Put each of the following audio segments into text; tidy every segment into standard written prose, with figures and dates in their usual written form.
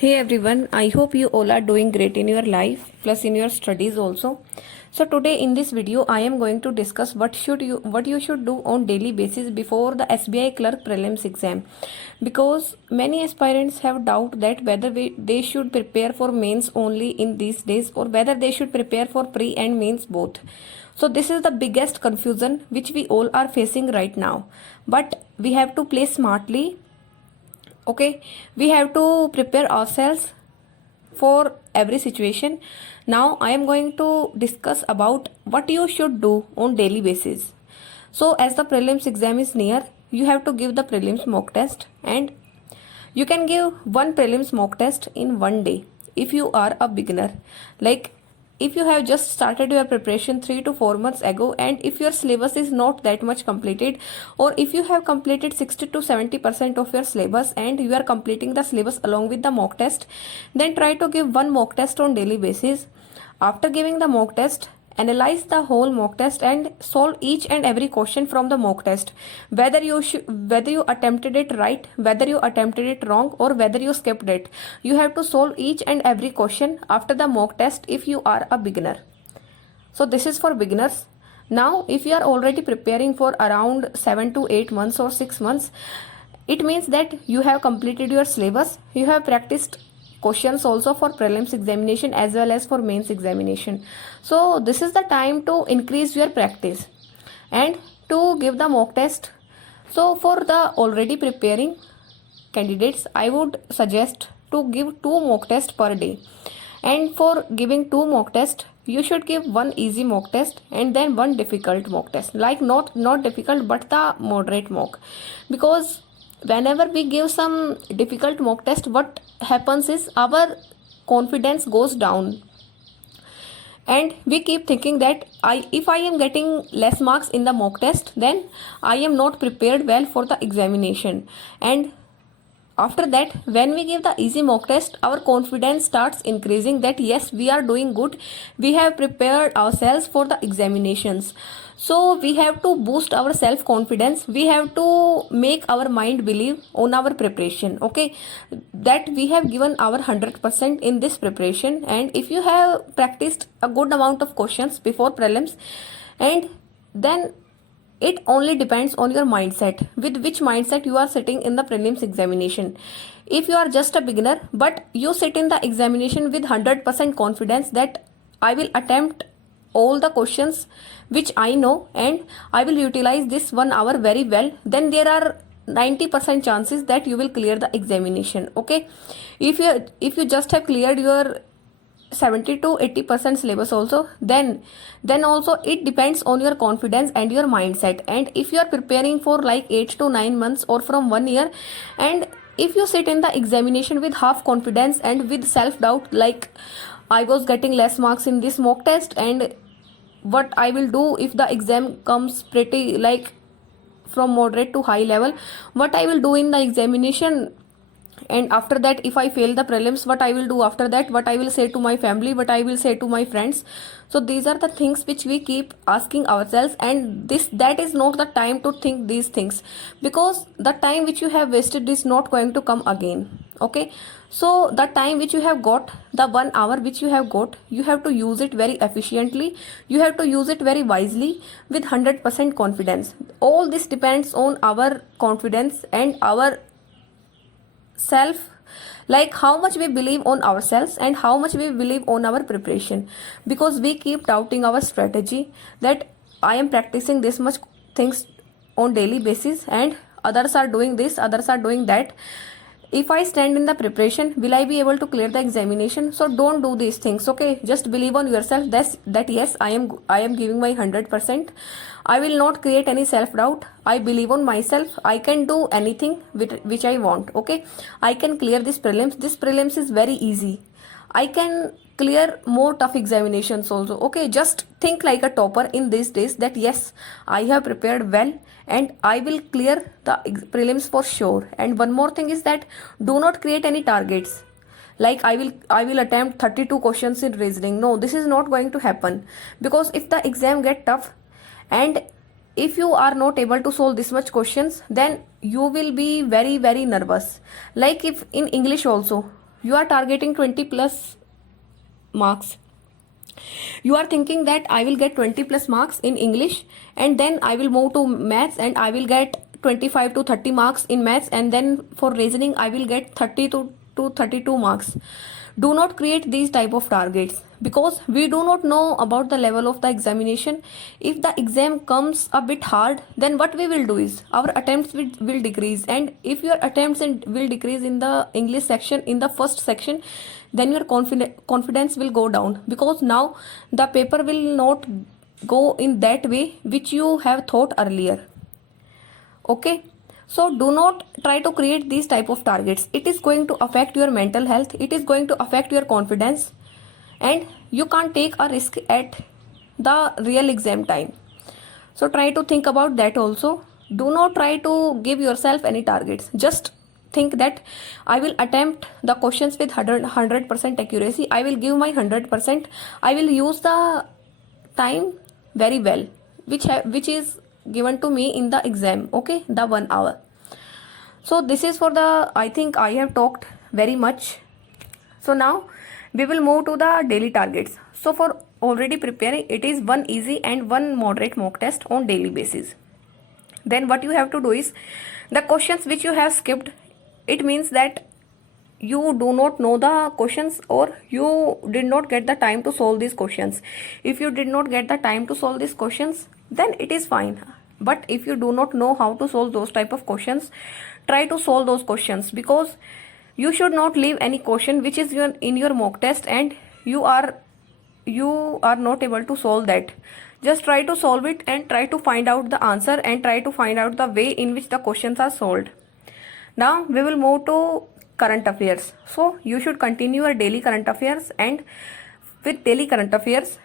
Hey everyone, I hope you all are doing great in your life plus in your studies also. So today in this video I am going to discuss what you should do on daily basis before the SBI clerk prelims exam, because many aspirants have doubt that whether they should prepare for mains only in these days or whether they should prepare for pre and mains both. So this is the biggest confusion which we all are facing right now, but we have to play smartly. Okay, we have to prepare ourselves for every situation. Now I am going to discuss about what you should do on daily basis. So as the prelims exam is near, you have to give the prelims mock test, and you can give one prelims mock test in one day if you are a beginner. Like, if you have just started your preparation 3 to 4 months ago, and if your syllabus is not that much completed, or if you have completed 60 to 70% of your syllabus and you are completing the syllabus along with the mock test, then try to give one mock test on daily basis. After giving the mock test, analyze the whole mock test and solve each and every question from the mock test, whether you attempted it right, whether you attempted it wrong, or whether you skipped it. You have to solve each and every question after the mock test if you are a beginner. So this is for beginners. Now if you are already preparing for around 7 to 8 months or 6 months, it means that you have completed your syllabus, you have practiced questions also for prelims examination as well as for mains examination. So this is the time to increase your practice and to give the mock test. So for the already preparing candidates, I would suggest to give 2 mock tests per day. And for giving 2 mock tests, you should give one easy mock test and then one difficult mock test, like not difficult but the moderate mock. Because whenever we give some difficult mock test, what happens is our confidence goes down, and we keep thinking that if I am getting less marks in the mock test, then I am not prepared well for the examination. And after that, when we give the easy mock test, our confidence starts increasing that yes, we are doing good, we have prepared ourselves for the examinations. So we have to boost our self confidence, we have to make our mind believe on our preparation, okay, that we have given our 100% in this preparation. And if you have practiced a good amount of questions before prelims, and then it only depends on your mindset, with which mindset you are sitting in the prelims examination. If you are just a beginner but you sit in the examination with 100% confidence that I will attempt all the questions which I know and I will utilize this 1 hour very well, then there are 90% chances that you will clear the examination. Okay, if you just have cleared your 70 to 80% syllabus also, then also it depends on your confidence and your mindset. And if you are preparing for like 8 to 9 months or from 1 year, and if you sit in the examination with half confidence and with self doubt, like I was getting less marks in this mock test, and what I will do if the exam comes pretty like from moderate to high level, what I will do in the examination, and after that if I fail the prelims, what I will do after that, what I will say to my family, what I will say to my friends. So these are the things which we keep asking ourselves, and that is not the time to think these things, because the time which you have wasted is not going to come again. Okay, so the time which you have got, the 1 hour which you have got, you have to use it very efficiently, you have to use it very wisely with 100% confidence. All this depends on our confidence and our self, like how much we believe on ourselves and how much we believe on our preparation. Because we keep doubting our strategy that I am practicing this much things on daily basis and others are doing this, others are doing that, if I stand in the preparation, will I be able to clear the examination? So don't do these things. Okay, just believe on yourself that yes, I am giving my 100%. I will not create any self doubt. I believe on myself. I can do anything which I want. Okay, I can clear this prelims. This prelims is very easy. I can clear more tough examinations also. Okay, just think like a topper in these days that yes, I have prepared well and I will clear the prelims for sure. And one more thing is that do not create any targets. Like I will attempt 32 questions in reasoning. No, this is not going to happen, because if the exam get tough and if you are not able to solve this much questions, then you will be very nervous. Like if in English also, you are targeting 20 plus marks. You are thinking that I will get 20 plus marks in English, and then I will move to maths and I will get 25 to 30 marks in maths, and then for reasoning I will get 30 to 32 marks. Do not create these type of targets, because we do not know about the level of the examination. If the exam comes a bit hard, then what we will do is our attempts will decrease, and if your attempts will decrease in the English section, in the first section, then your confidence will go down, because now the paper will not go in that way which you have thought earlier. Okay, so do not try to create these type of targets. It is going to affect your mental health, it is going to affect your confidence, and you can't take a risk at the real exam time. So try to think about that also. Do not try to give yourself any targets. Just think that I will attempt the questions with 100% accuracy. I will give my 100%. I will use the time very well, which is given to me in the exam. Okay, the 1 hour. So this is for the, I think I have talked very much. So now we will move to the daily targets. So for already preparing, it is one easy and one moderate mock test on daily basis. Then what you have to do is, the questions which you have skipped, it means that you do not know the questions, or you did not get the time to solve these questions. If you did not get the time to solve these questions, then it is fine. But if you do not know how to solve those type of questions, try to solve those questions, because you should not leave any question which is in your mock test and you are not able to solve that. Just try to solve it and try to find out the answer and try to find out the way in which the questions are solved. Now we will move to current affairs. So you should continue your daily current affairs, and with daily current affairs,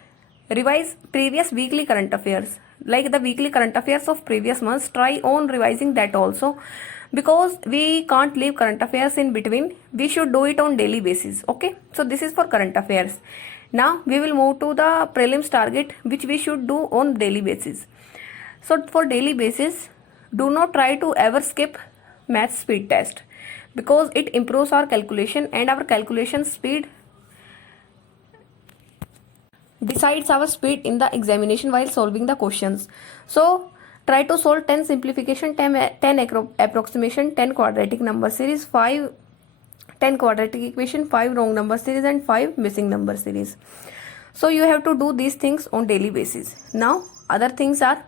revise previous weekly current affairs. Like the weekly current affairs of previous months, try on revising that also, because we can't leave current affairs in between. We should do it on daily basis. Okay, so this is for current affairs. Now we will move to the prelims target, which we should do on daily basis. So for daily basis, do not try to ever skip math speed test, because it improves our calculation, and our calculation speed decides our speed in the examination while solving the questions. So try to solve 10 simplification, 10 approximation, 10 quadratic number series, 10 quadratic equation, 5 wrong number series, and 5 missing number series. So you have to do these things on daily basis. Now other things are,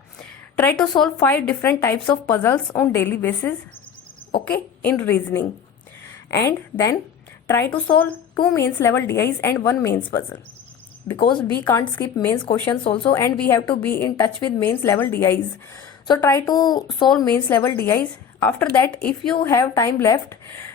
try to solve 5 different types of puzzles on daily basis, okay, in reasoning. And then try to solve 2 mains level DIs and 1 mains puzzle, because we can't skip mains questions also, and we have to be in touch with mains level DIs. So try to solve mains level DIs. After that, if you have time left,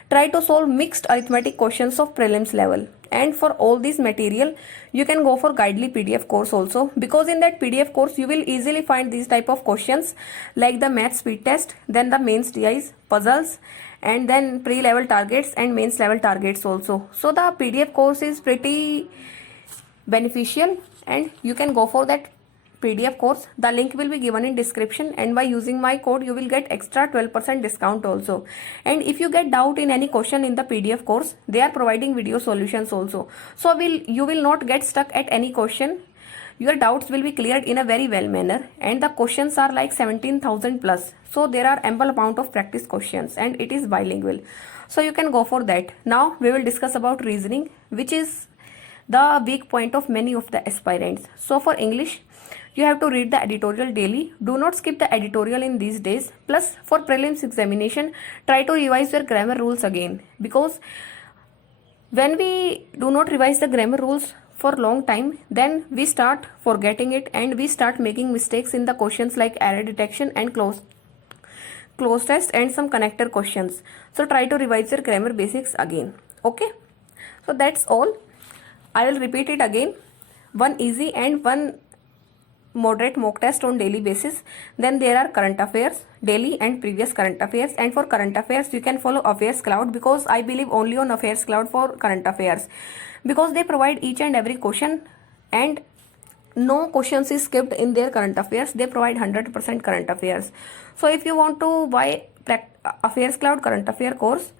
try to solve mixed arithmetic questions of prelims level. And for all this material, you can go for Guidely PDF course also, because in that PDF course you will easily find these type of questions like the math speed test, then the mains DIs, puzzles, and then pre-level targets and mains level targets also. So the PDF course is pretty beneficial, and you can go for that PDF course. The link will be given in description, and by using my code you will get extra 12% discount also. And if you get doubt in any question in the PDF course, they are providing video solutions also. So you will not get stuck at any question. Your doubts will be cleared in a very well manner, and the questions are like 17,000 plus. So there are ample amount of practice questions, and it is bilingual. So you can go for that. Now we will discuss about reasoning, which is the weak point of many of the aspirants. So for English, you have to read the editorial daily. Do not skip the editorial in these days. Plus for prelims examination, try to revise your grammar rules again, because when we do not revise the grammar rules for long time, then we start forgetting it, and we start making mistakes in the questions like error detection and close test and some connector questions. So try to revise your grammar basics again. Okay, so that's all. I will repeat it again. One easy and one moderate mock test on daily basis. Then there are current affairs, daily and previous current affairs. And for current affairs, you can follow Affairs Cloud, because I believe only on Affairs Cloud for current affairs, because they provide each and every question, and no questions is skipped in their current affairs. They provide 100% current affairs. So if you want to buy Affairs Cloud current affair course,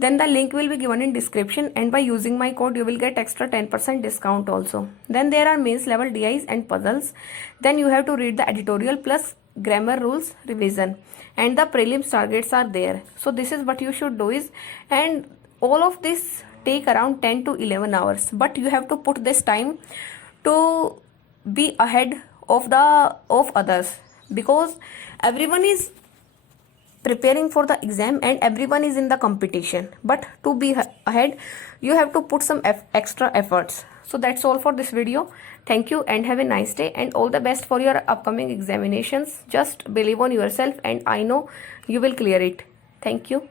then the link will be given in description, and by using my code you will get extra 10% discount also. Then there are mains level DIs and puzzles. Then you have to read the editorial plus grammar rules revision, and the prelims targets are there. So this is what you should do is, and all of this take around 10 to 11 hours, but you have to put this time to be ahead of others, because everyone is preparing for the exam and everyone is in the competition, but to be ahead you have to put some extra efforts. So that's all for this video. Thank you and have a nice day, and all the best for your upcoming examinations. Just believe on yourself, and I know you will clear it. Thank you.